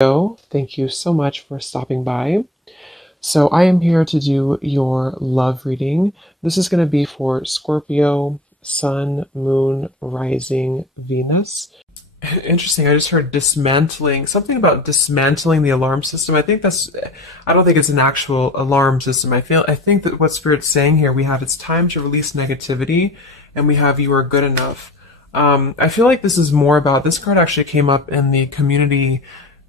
Thank you so much for stopping by. So I am here to do your love reading. This is going to be for Scorpio, Sun, Moon, Rising, Venus. Interesting. I just heard dismantling, something about dismantling the alarm system. I don't think it's an actual alarm system. I think that what Spirit's saying here, we have it's time to release negativity, and we have you are good enough. I feel like this is more about, this card actually came up in the community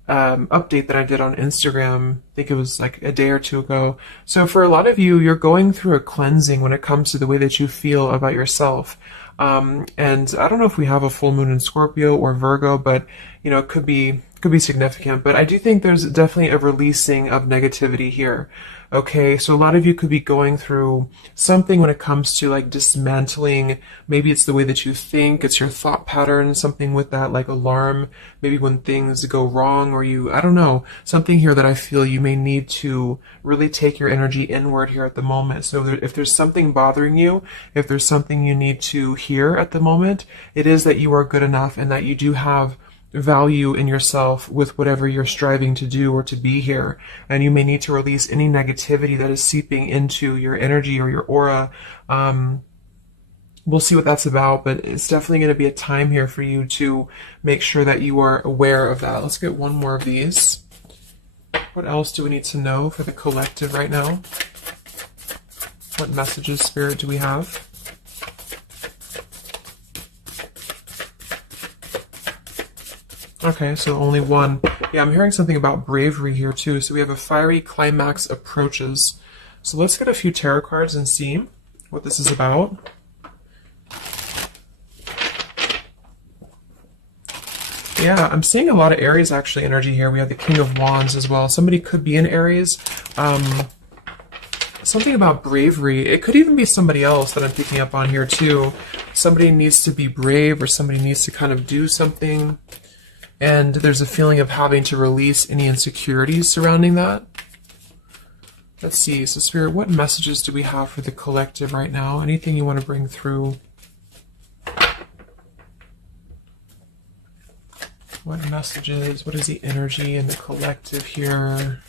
update that I did on Instagram. I think it was like a day or two ago. So for a lot of you, you're going through a cleansing when it comes to the way that you feel about yourself. And I don't know if we have a full moon in Scorpio or Virgo, but you know, it could be significant. But I do think there's definitely a releasing of negativity here. Okay, so a lot of you could be going through something when it comes to like dismantling. Maybe it's the way that you think, it's your thought pattern, something with that like alarm, maybe when things go wrong, or I don't know, something here that I feel you may need to really take your energy inward here at the moment. So if there's something bothering you, if there's something you need to hear at the moment, it is that you are good enough and that you do have value in yourself with whatever you're striving to do or to be here. And you may need to release any negativity that is seeping into your energy or your aura. We'll see what that's about, but it's definitely going to be a time here for you to make sure that you are aware of that. Let's get one more of these. What else do we need to know for the collective right now? What messages, Spirit, do we have? Okay, so only one. Yeah, I'm hearing something about bravery here too. So we have a fiery climax approaches. So let's get a few tarot cards and see what this is about. Yeah, I'm seeing a lot of Aries actually energy here. We have the King of Wands as well. Somebody could be in Aries. Something about bravery. It could even be somebody else that I'm picking up on here too. Somebody needs to be brave, or somebody needs to kind of do something. And there's a feeling of having to release any insecurities surrounding that. Let's see. So Spirit, what messages do we have for the collective right now? Anything you want to bring through? What messages? What is the energy in the collective here?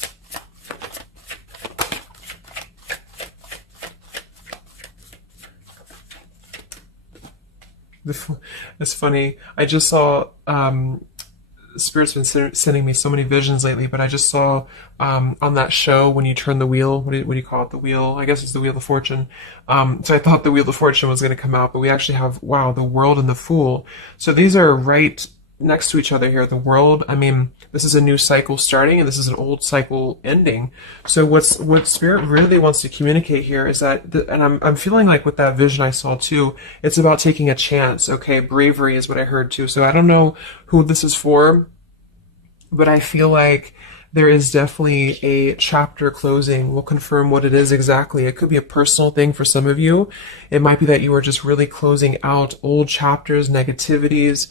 It's funny. I just saw... Spirit's been sending me so many visions lately, but I just saw on that show when you turn the wheel, what do you call it? The wheel, I guess it's the Wheel of Fortune. So I thought the Wheel of Fortune was going to come out, but we actually have, wow, the World and the Fool. So these are right next to each other here. The World, I mean, this is a new cycle starting, and this is an old cycle ending. So what Spirit really wants to communicate here is that, and I'm feeling like with that vision I saw too, it's about taking a chance. Okay, bravery is what I heard too. So I don't know who this is for, but I feel like there is definitely a chapter closing. We'll confirm what it is exactly. It could be a personal thing for some of you. It might be that you are just really closing out old chapters, negativities.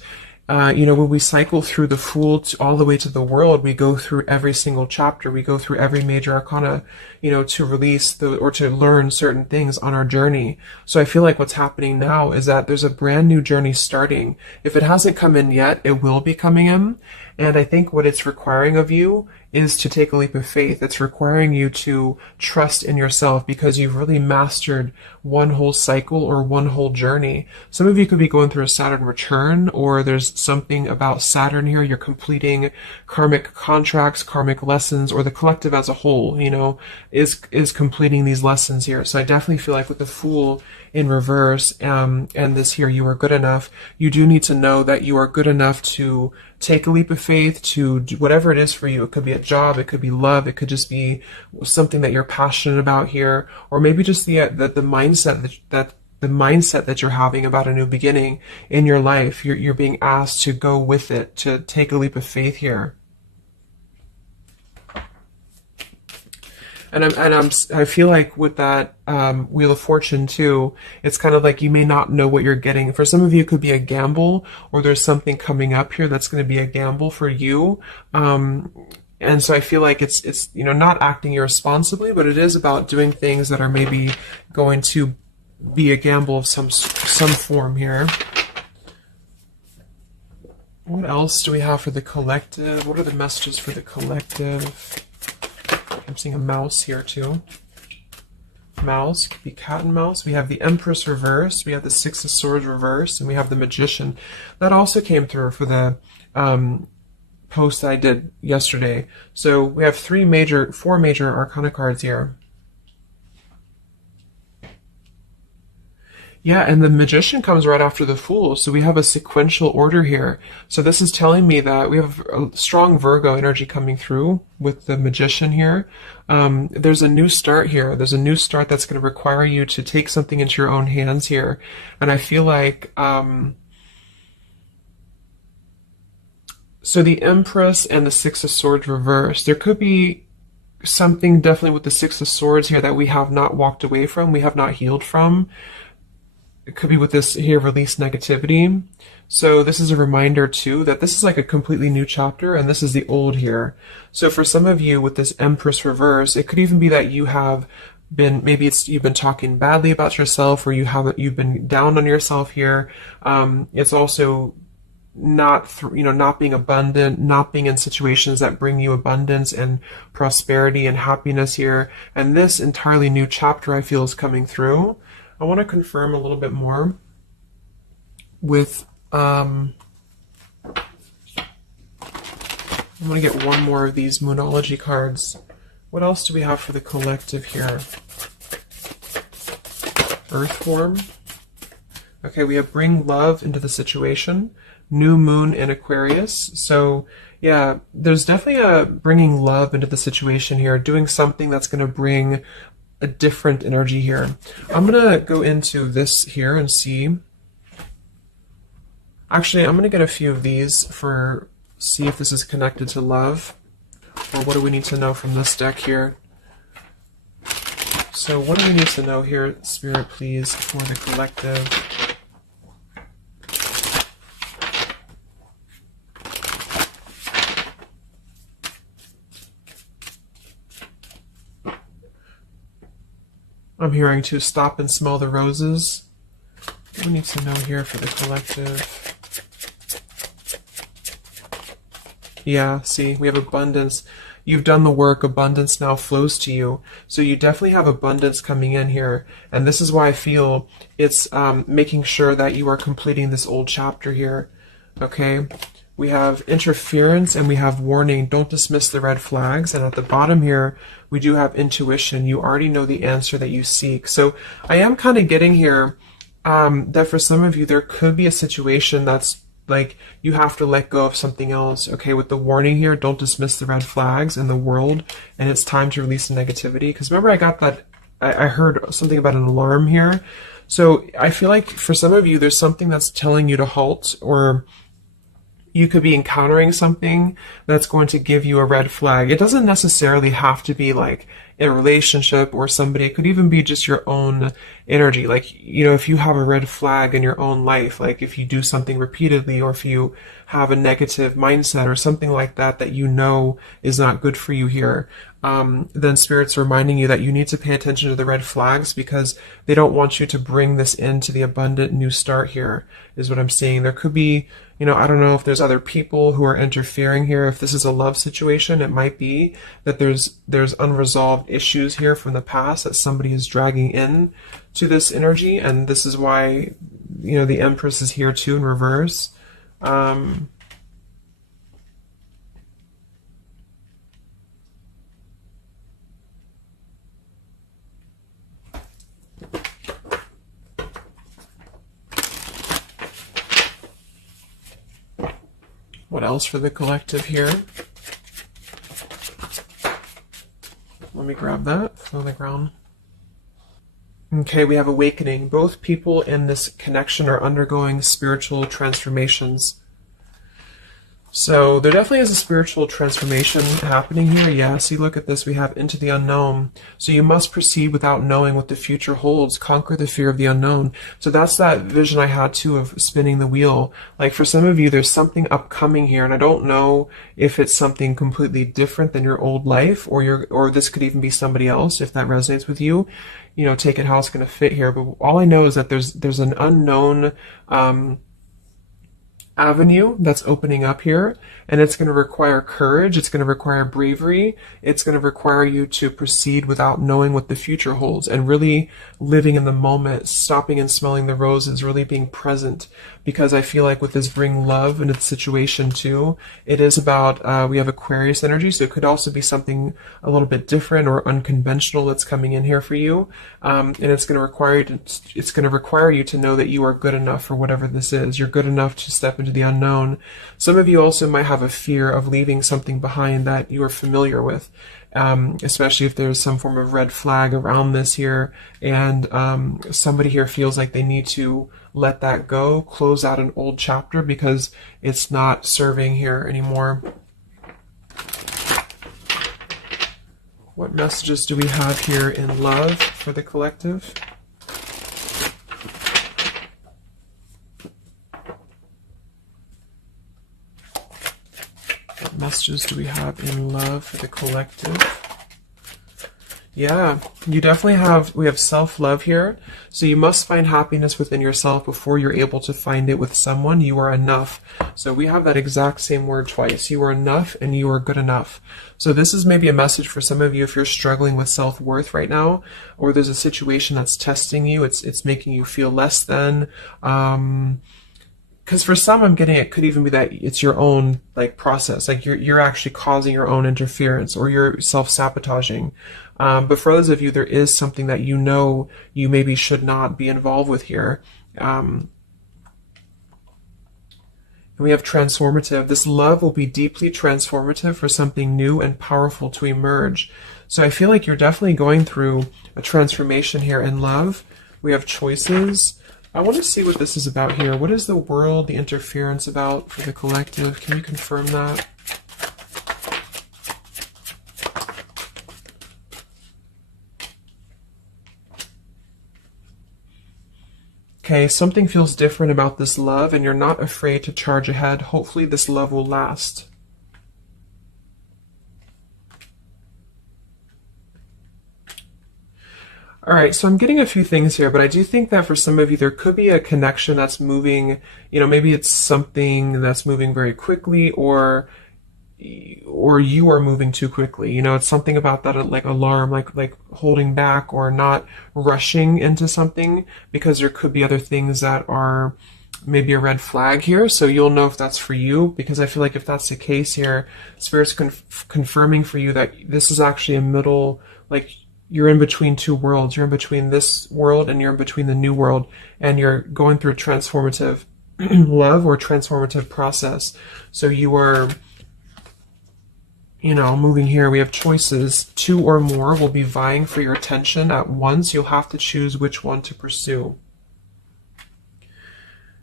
You know, when we cycle through the Fool all the way to the World, we go through every single chapter. We go through every major arcana, you know, to release or to learn certain things on our journey. So I feel like what's happening now is that there's a brand new journey starting. If it hasn't come in yet, it will be coming in. And I think what it's requiring of you is to take a leap of faith. It's requiring you to trust in yourself, because you've really mastered one whole cycle or one whole journey. Some of you could be going through a Saturn return, or there's something about Saturn here. You're completing karmic contracts, karmic lessons, or the collective as a whole, you know, is completing these lessons here. So I definitely feel like with the Fool in reverse, and this here, you are good enough. You do need to know that you are good enough to take a leap of faith, to do whatever it is for you. It could be a job, it could be love, it could just be something that you're passionate about here, or maybe just the mindset that you're having about a new beginning in your life. You're being asked to go with it, to take a leap of faith here. And I feel like with that Wheel of Fortune too, it's kind of like you may not know what you're getting. For some of you, it could be a gamble, or there's something coming up here that's going to be a gamble for you. And so I feel like it's you know, not acting irresponsibly, but it is about doing things that are maybe going to be a gamble of some form here. What else do we have for the collective? What are the messages for the collective? I'm seeing a mouse here too. Mouse, could be cat and mouse. We have the Empress reverse, we have the Six of Swords reverse, and we have the Magician. That also came through for the post that I did yesterday. So we have four major Arcana cards here. Yeah, and the Magician comes right after the Fool, so we have a sequential order here. So this is telling me that we have a strong Virgo energy coming through with the Magician here. There's a new start here. There's a new start that's going to require you to take something into your own hands here. And I feel like, so the Empress and the Six of Swords reversed. There could be something definitely with the Six of Swords here that we have not walked away from, we have not healed from. It could be with this here, release negativity. So this is a reminder too that this is like a completely new chapter and this is the old here. So for some of you with this Empress reverse, it could even be that you have been, maybe you've been talking badly about yourself, or you've been down on yourself here. It's also not being abundant, not being in situations that bring you abundance and prosperity and happiness here. And this entirely new chapter I feel is coming through. I want to confirm a little bit more with, I want to get one more of these Moonology cards. What else do we have for the collective here? Earth form. Okay, we have bring love into the situation. New moon in Aquarius. So yeah, there's definitely a bringing love into the situation here, doing something that's going to bring a different energy here. I'm going to go into this here and see. Actually, I'm going to get a few of these see if this is connected to love, or what do we need to know from this deck here. So what do we need to know here, Spirit, please, for the collective? I'm hearing to stop and smell the roses. What do we need to know here for the collective? Yeah, see, we have abundance. You've done the work, abundance now flows to you. So you definitely have abundance coming in here. And this is why I feel it's making sure that you are completing this old chapter here. Okay? We have interference and we have warning. Don't dismiss the red flags. And at the bottom here, we do have intuition. You already know the answer that you seek. So I am kind of getting here that for some of you, there could be a situation that's like you have to let go of something else. Okay, with the warning here, don't dismiss the red flags in the world. And it's time to release the negativity. Because remember, I got that, I heard something about an alarm here. So I feel like for some of you, there's something that's telling you to halt, or you could be encountering something that's going to give you a red flag. It doesn't necessarily have to be like a relationship or somebody. It could even be just your own energy. Like, you know, if you have a red flag in your own life, like if you do something repeatedly, or if you have a negative mindset or something like that, that you know is not good for you here, then Spirit's reminding you that you need to pay attention to the red flags, because they don't want you to bring this into the abundant new start here, is what I'm seeing. There could be, you know, I don't know if there's other people who are interfering here. If this is a love situation, it might be that there's unresolved issues here from the past that somebody is dragging in to this energy, and this is why, you know, the Empress is here too in reverse. What else for the collective here? Let me grab that on the ground. Okay, we have awakening. Both people in this connection are undergoing spiritual transformations. So there definitely is a spiritual transformation happening here. Yeah, see, look at this. We have into the unknown. So you must proceed without knowing what the future holds. Conquer the fear of the unknown. So that's that vision I had too of spinning the wheel. Like for some of you, there's something upcoming here, and I don't know if it's something completely different than your old life, or this could even be somebody else. If that resonates with you, you know, take it how it's going to fit here. But all I know is that there's an unknown avenue that's opening up here, and it's going to require courage, it's going to require bravery, it's going to require you to proceed without knowing what the future holds, and really living in the moment, stopping and smelling the roses, really being present. Because I feel like with this bring love into the situation too, it is about, we have Aquarius energy, so it could also be something a little bit different or unconventional that's coming in here for you, and it's going to require you to know that you are good enough for whatever this is. You're good enough to step into the unknown. Some of you also might have a fear of leaving something behind that you are familiar with, especially if there's some form of red flag around this here, and somebody here feels like they need to let that go, close out an old chapter because it's not serving here anymore. What messages do we have here in love for the collective? What messages do we have in love for the collective? Yeah, you definitely we have self-love here. So you must find happiness within yourself before you're able to find it with someone. You are enough. So we have that exact same word twice. You are enough and you are good enough. So this is maybe a message for some of you if you're struggling with self-worth right now, or there's a situation that's testing you. It's making you feel less than, because for some, I'm getting it could even be that it's your own like process, like you're actually causing your own interference, or you're self-sabotaging. But for others of you, there is something that you know you maybe should not be involved with here. And we have transformative. This love will be deeply transformative for something new and powerful to emerge. So I feel like you're definitely going through a transformation here in love. We have choices. I want to see what this is about here. What is the world, the interference about for the collective? Can you confirm that? Okay, something feels different about this love, and you're not afraid to charge ahead. Hopefully this love will last. All right, so I'm getting a few things here, but I do think that for some of you, there could be a connection that's moving, maybe it's something that's moving very quickly, or you are moving too quickly. It's something about that, like alarm, like holding back or not rushing into something, because there could be other things that are maybe a red flag here. So you'll know if that's for you, because I feel like if that's the case here, Spirit's confirming for you that this is actually a middle, like you're in between two worlds. You're in between this world and you're in between the new world, and you're going through a transformative love or transformative process. So you are moving here. We have choices. Two or more will be vying for your attention at once. You'll have to choose which one to pursue.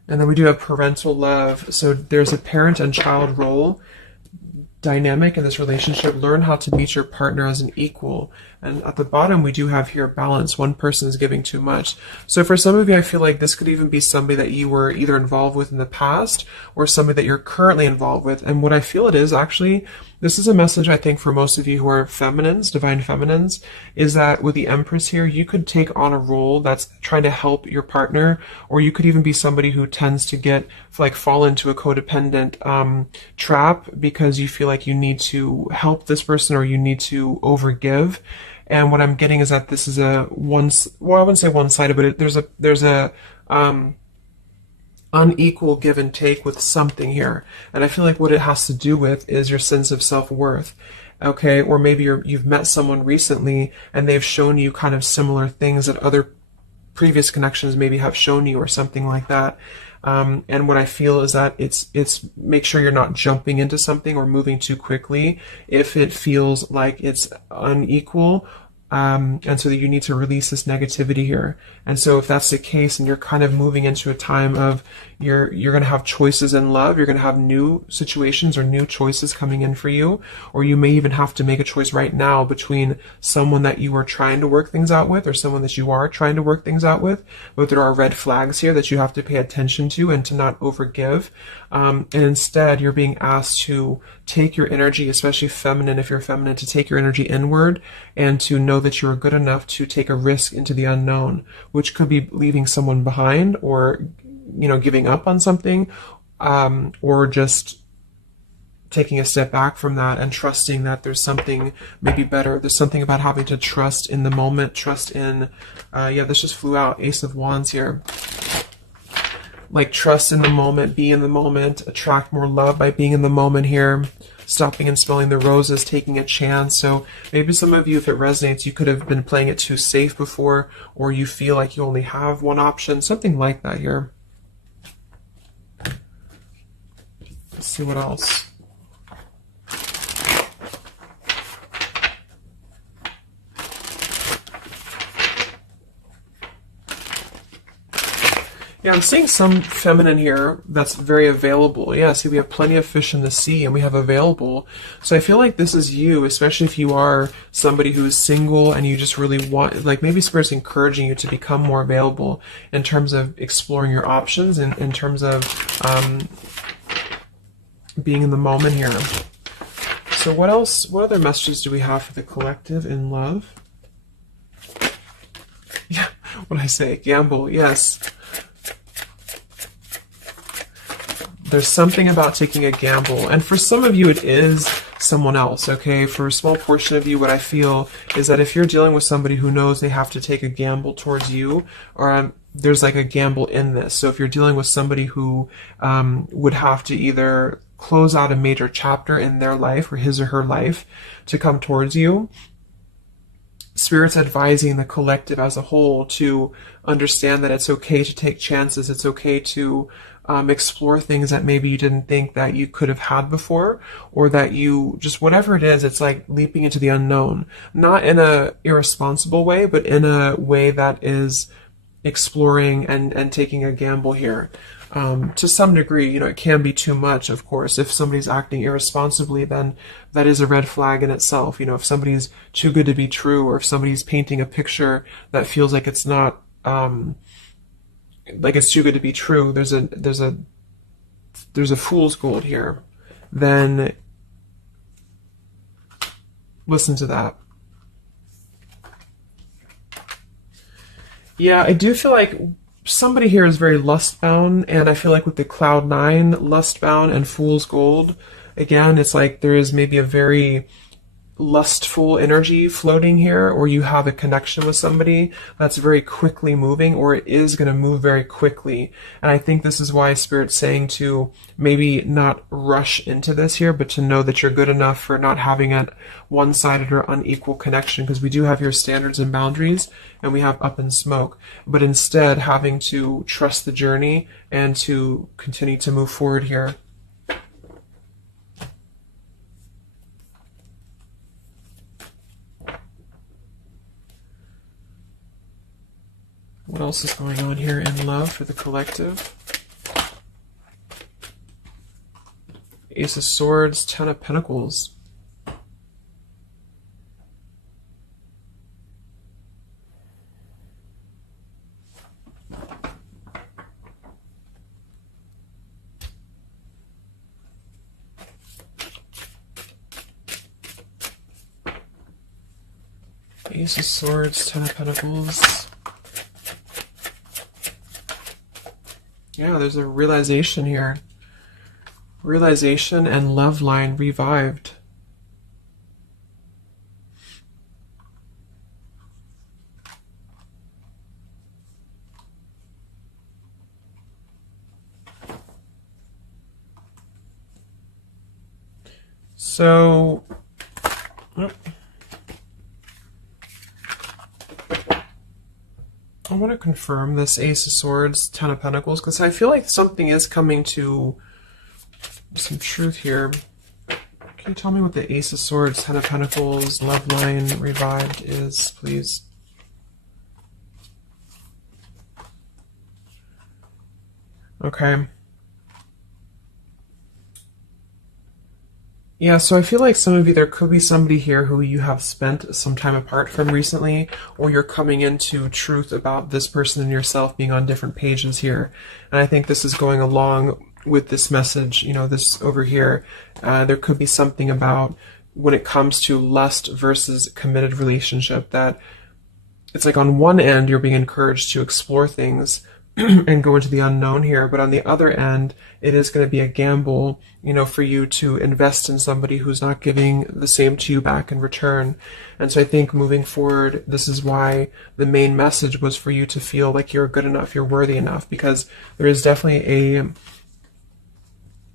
And then we do have parental love. So there's a parent and child role dynamic in this relationship. Learn how to meet your partner as an equal. And at the bottom, we do have here balance. One person is giving too much. So for some of you, I feel like this could even be somebody that you were either involved with in the past or somebody that you're currently involved with. And what I feel it is actually, this is a message I think for most of you who are feminines, divine feminines, is that with the Empress here, you could take on a role that's trying to help your partner, or you could even be somebody who tends to fall into a codependent trap because you feel like you need to help this person or you need to overgive. And what I'm getting is that this is I wouldn't say one-sided, but there's a unequal give and take with something here. And I feel like what it has to do with is your sense of self-worth. Okay, or maybe you've met someone recently and they've shown you kind of similar things that other previous connections maybe have shown you, or something like that. And what I feel is that it's make sure you're not jumping into something or moving too quickly if it feels like it's unequal. And so that you need to release this negativity here. And so if that's the case and you're kind of moving into a time of you're going to have choices in love, you're going to have new situations or new choices coming in for you, or you may even have to make a choice right now between someone that you are trying to work things out with or someone that you are trying to work things out with. But there are red flags here that you have to pay attention to and to not overgive. And instead, you're being asked to take your energy, especially feminine, if you're feminine, to take your energy inward and to know that you're good enough to take a risk into the unknown, which could be leaving someone behind or, giving up on something, or just taking a step back from that and trusting that there's something maybe better. There's something about having to trust in the moment, trust in, yeah, this just flew out, Ace of Wands here. Like trust in the moment, be in the moment, attract more love by being in the moment here, stopping and smelling the roses, taking a chance. So maybe some of you, if it resonates, you could have been playing it too safe before, or you feel like you only have one option, something like that here. Let's see what else. Yeah, I'm seeing some feminine here that's very available. Yeah, see, we have plenty of fish in the sea and we have available. So I feel like this is you, especially if you are somebody who is single and you just really want, like maybe Spirit's encouraging you to become more available in terms of exploring your options and in terms of being in the moment here. So what else, what other messages do we have for the collective in love? Yeah, what did I say? Gamble, yes. There's something about taking a gamble, and for some of you it is someone else, okay? For a small portion of you, what I feel is that if you're dealing with somebody who knows they have to take a gamble towards you, or there's like a gamble in this. So if you're dealing with somebody who would have to either close out a major chapter in their life or his or her life to come towards you, Spirit's advising the collective as a whole to understand that it's okay to take chances. It's okay to explore things that maybe you didn't think that you could have had before, or that you just, whatever it is, it's like leaping into the unknown. Not in a irresponsible way, but in a way that is exploring and taking a gamble here. To some degree, you know, it can be too much, of course. If somebody's acting irresponsibly, then that is a red flag in itself. You know, if somebody's too good to be true, or if somebody's painting a picture that feels like it's not, like it's too good to be true, there's a fool's gold here, then listen to that. Yeah, I do feel like somebody here is very lust-bound, and I feel like with the Cloud 9, lust-bound and fool's gold, again, it's like there is maybe a very lustful energy floating here, or you have a connection with somebody that's very quickly moving, or it is going to move very quickly. And I think this is why Spirit's saying to maybe not rush into this here, but to know that you're good enough for not having a one-sided or unequal connection, because we do have your standards and boundaries, and we have up in smoke, but instead having to trust the journey and to continue to move forward here. What else is going on here in love for the collective? Ace of Swords, Ten of Pentacles. Ace of Swords, Ten of Pentacles. Yeah, there's a realization here. Realization and love line revived. So, I want to confirm this Ace of Swords, Ten of Pentacles, because I feel like something is coming to some truth here. Can you tell me what the Ace of Swords, Ten of Pentacles, love line revived is, please? Okay. Yeah, so I feel like some of you, there could be somebody here who you have spent some time apart from recently, or you're coming into truth about this person and yourself being on different pages here. And I think this is going along with this message, you know, this over here. There could be something about when it comes to lust versus committed relationship, that it's like on one end you're being encouraged to explore things, and go into the unknown here. But on the other end, it is going to be a gamble, for you to invest in somebody who's not giving the same to you back in return. And so I think moving forward, this is why the main message was for you to feel like you're good enough, you're worthy enough, because there is definitely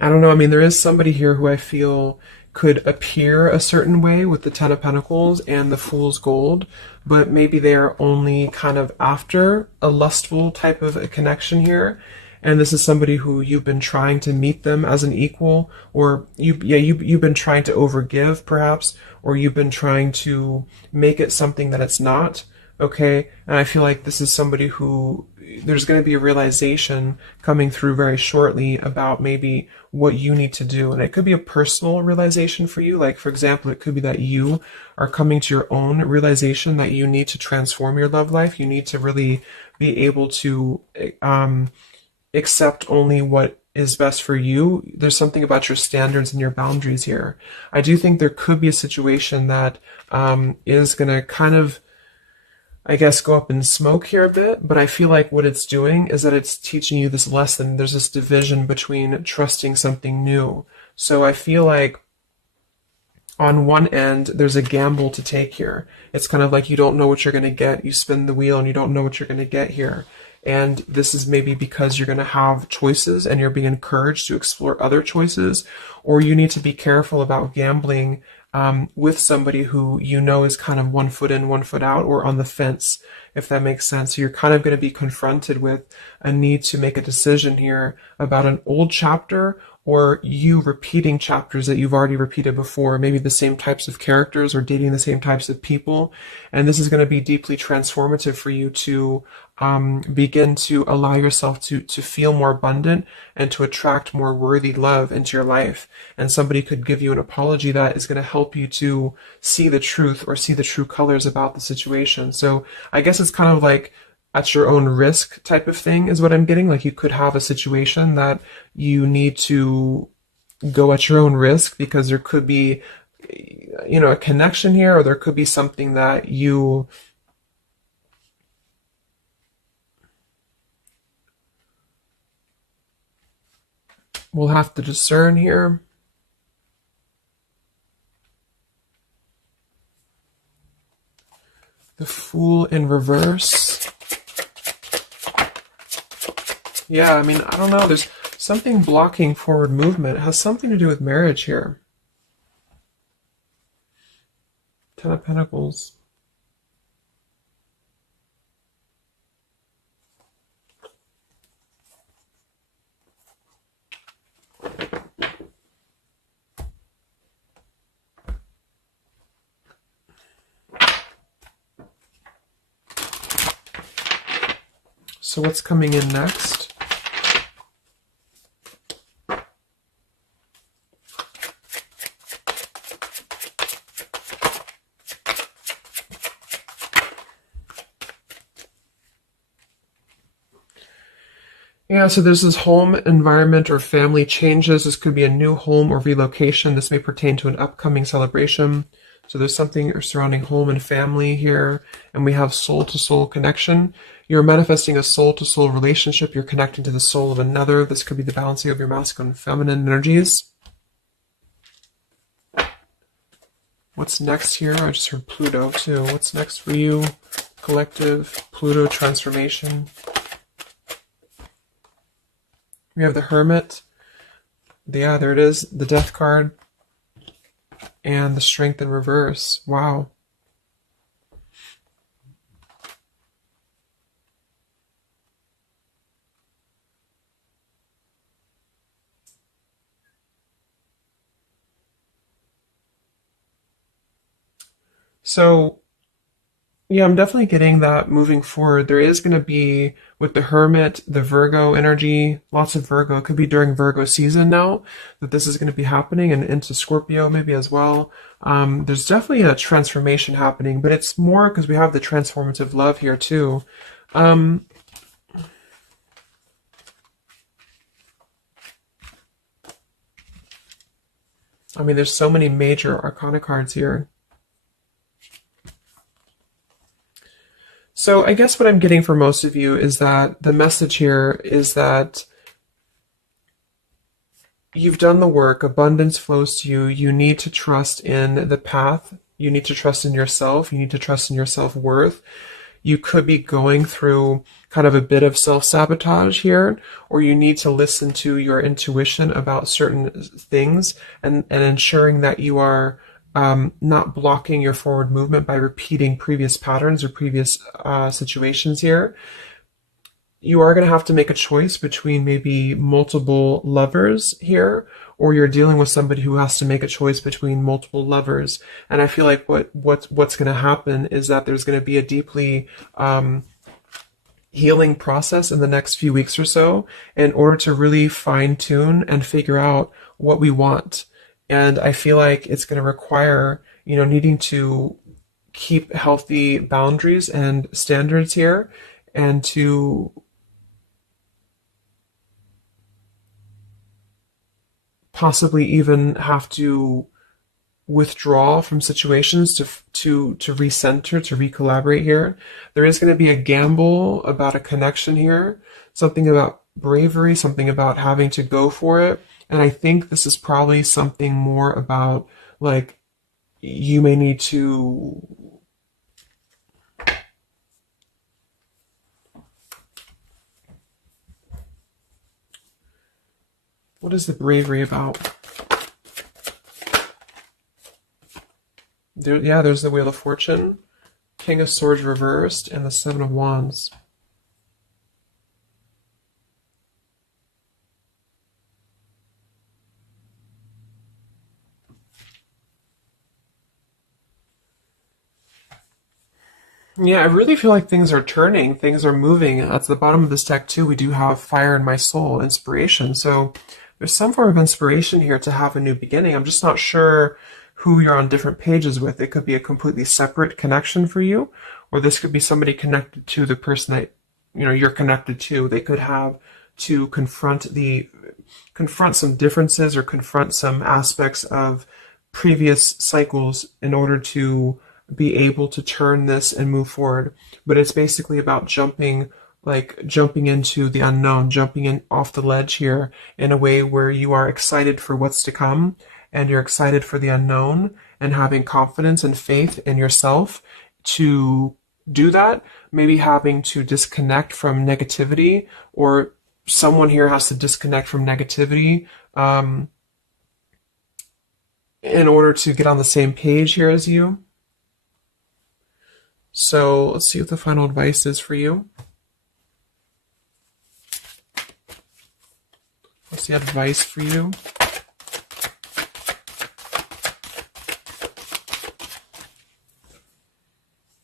I don't know, I mean, there is somebody here who I feel could appear a certain way with the Ten of Pentacles and the Fool's Gold, but maybe they are only kind of after a lustful type of a connection here. And this is somebody who you've been trying to meet them as an equal, or you've been trying to overgive perhaps, or you've been trying to make it something that it's not. Okay, and I feel like this is somebody who there's going to be a realization coming through very shortly about maybe what you need to do. And it could be a personal realization for you. Like, for example, it could be that you are coming to your own realization that you need to transform your love life. You need to really be able to accept only what is best for you. There's something about your standards and your boundaries here. I do think there could be a situation that is going to kind of, I guess, go up in smoke here a bit, but I feel like what it's doing is that it's teaching you this lesson. There's this division between trusting something new. So I feel like on one end, there's a gamble to take here. It's kind of like you don't know what you're going to get. You spin the wheel and you don't know what you're going to get here. And this is maybe because you're going to have choices and you're being encouraged to explore other choices, or you need to be careful about gambling with somebody who is kind of 1 foot in, 1 foot out, or on the fence, if that makes sense. So you're kind of going to be confronted with a need to make a decision here about an old chapter, or you repeating chapters that you've already repeated before, maybe the same types of characters or dating the same types of people. And this is going to be deeply transformative for you to begin to allow yourself to feel more abundant and to attract more worthy love into your life. And somebody could give you an apology that is going to help you to see the truth or see the true colors about the situation. So I guess it's kind of like at your own risk type of thing is what I'm getting. Like, you could have a situation that you need to go at your own risk because there could be, a connection here, or there could be something that you will have to discern here. The Fool in reverse. Yeah, I mean, I don't know. There's something blocking forward movement. It has something to do with marriage here. Ten of Pentacles. So what's coming in next? Yeah, so there's this home environment or family changes. This could be a new home or relocation. This may pertain to an upcoming celebration. So there's something surrounding home and family here. And we have soul-to-soul connection. You're manifesting a soul-to-soul relationship. You're connecting to the soul of another. This could be the balancing of your masculine and feminine energies. What's next here? I just heard Pluto too. What's next for you? Collective, Pluto transformation. We have the Hermit. Yeah, there it is. The Death card. And the Strength in reverse. Wow. So, yeah, I'm definitely getting that moving forward. There is going to be, with the Hermit, the Virgo energy, lots of Virgo. It could be during Virgo season now that this is going to be happening, and into Scorpio maybe as well. There's definitely a transformation happening, but it's more because we have the transformative love here too. I mean, there's so many major arcana cards here. So I guess what I'm getting for most of you is that the message here is that you've done the work, abundance flows to you. You need to trust in the path. You need to trust in yourself. You need to trust in your self-worth. You could be going through kind of a bit of self-sabotage here, or you need to listen to your intuition about certain things and ensuring that you are not blocking your forward movement by repeating previous patterns or previous situations here. You are going to have to make a choice between maybe multiple lovers here, or you're dealing with somebody who has to make a choice between multiple lovers. And I feel like what's going to happen is that there's going to be a deeply healing process in the next few weeks or so in order to really fine tune and figure out what we want. And I feel like it's going to require, needing to keep healthy boundaries and standards here, and to possibly even have to withdraw from situations to recenter, to recollaborate here. There is going to be a gamble about a connection here, something about bravery, something about having to go for it. And I think this is probably something more about, like, you may need to what is the bravery about? There's the Wheel of Fortune, King of Swords reversed, and the Seven of Wands. Yeah, I really feel like things are turning, things are moving. At the bottom of this deck too, we do have Fire in My Soul, inspiration. So there's some form of inspiration here to have a new beginning. I'm just not sure who you're on different pages with. It could be a completely separate connection for you, or this could be somebody connected to the person that you're connected to. They could have to confront some differences or confront some aspects of previous cycles in order to be able to turn this and move forward. But it's basically about jumping into the unknown, jumping in off the ledge here in a way where you are excited for what's to come, and you're excited for the unknown, and having confidence and faith in yourself to do that. Maybe having to disconnect from negativity, or someone here has to disconnect from negativity in order to get on the same page here as you. So let's see what the final advice is for you. What's the advice for you?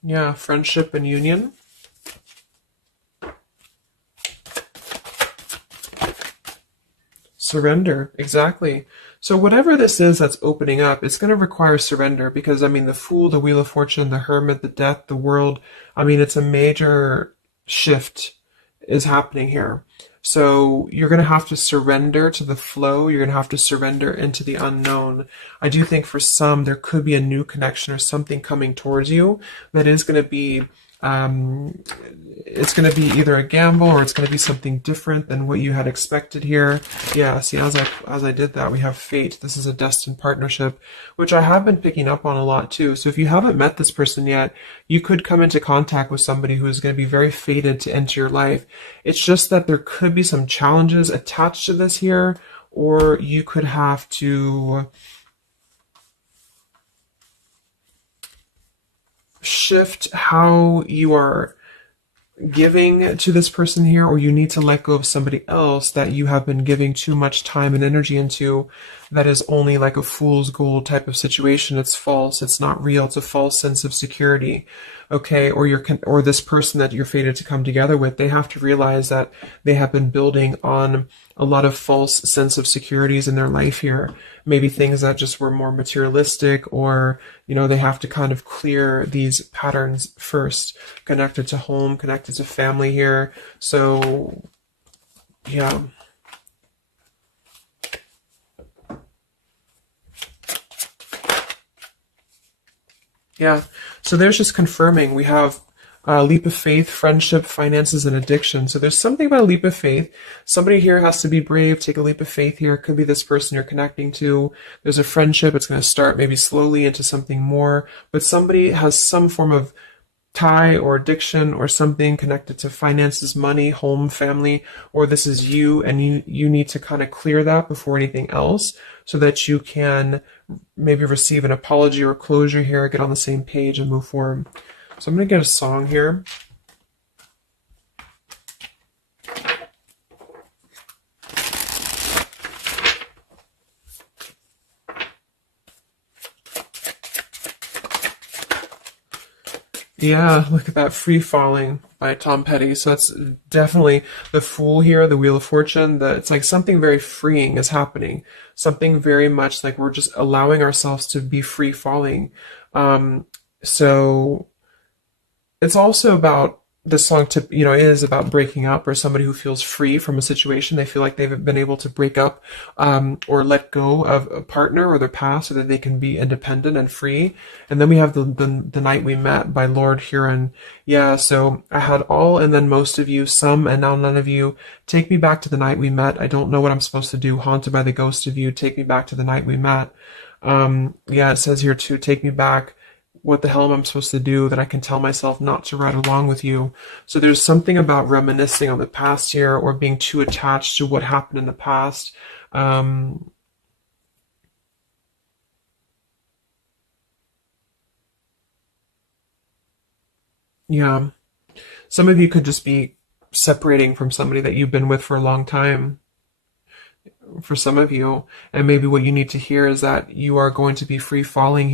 Yeah, friendship and union. Surrender, exactly. So whatever this is that's opening up, it's going to require surrender, because, the Fool, the Wheel of Fortune, the Hermit, the Death, the World, it's a major shift is happening here. So you're going to have to surrender to the flow. You're going to have to surrender into the unknown. I do think for some, there could be a new connection or something coming towards you that is going to be it's going to be either a gamble, or it's going to be something different than what you had expected here. Yeah, see, as I did that, we have fate. This is a destined partnership, which I have been picking up on a lot too. So if you haven't met this person yet, you could come into contact with somebody who is going to be very fated to enter your life. It's just that there could be some challenges attached to this here, or you could have to shift how you are giving to this person here, or you need to let go of somebody else that you have been giving too much time and energy into, that is only like a fool's gold type of situation. It's false, it's not real, it's a false sense of security. Okay, or this person that you're fated to come together with, they have to realize that they have been building on a lot of false sense of securities in their life here. Maybe things that just were more materialistic, or they have to kind of clear these patterns first, connected to home, connected to family here. So yeah. Yeah, so there's just confirming. We have Leap of faith, friendship, finances, and addiction. So there's something about a leap of faith. Somebody here has to be brave, take a leap of faith here. It could be this person you're connecting to. There's a friendship. It's going to start maybe slowly into something more, but somebody has some form of tie or addiction or something connected to finances, money, home, family, or this is you, and you need to kind of clear that before anything else so that you can maybe receive an apology or closure here, get on the same page and move forward. So I'm going to get a song here. Yeah, look at that, Free Falling by Tom Petty. So that's definitely the Fool here, the Wheel of Fortune. It's like something very freeing is happening. Something very much like we're just allowing ourselves to be free falling. So it's also about this song to is about breaking up, or somebody who feels free from a situation. They feel like they've been able to break up or let go of a partner or their past so that they can be independent and free. And then we have the Night We Met by Lord Huron. Yeah, so I had all and then most of you, some and now none of you. Take me back to the night we met. I don't know what I'm supposed to do. Haunted by the ghost of you. Take me back to the night we met. Yeah, it says here too, take me back. What the hell am I supposed to do that I can tell myself not to ride along with you? So there's something about reminiscing on the past here, or being too attached to what happened in the past. Yeah, some of you could just be separating from somebody that you've been with for a long time. For some of you, and maybe what you need to hear is that you are going to be free falling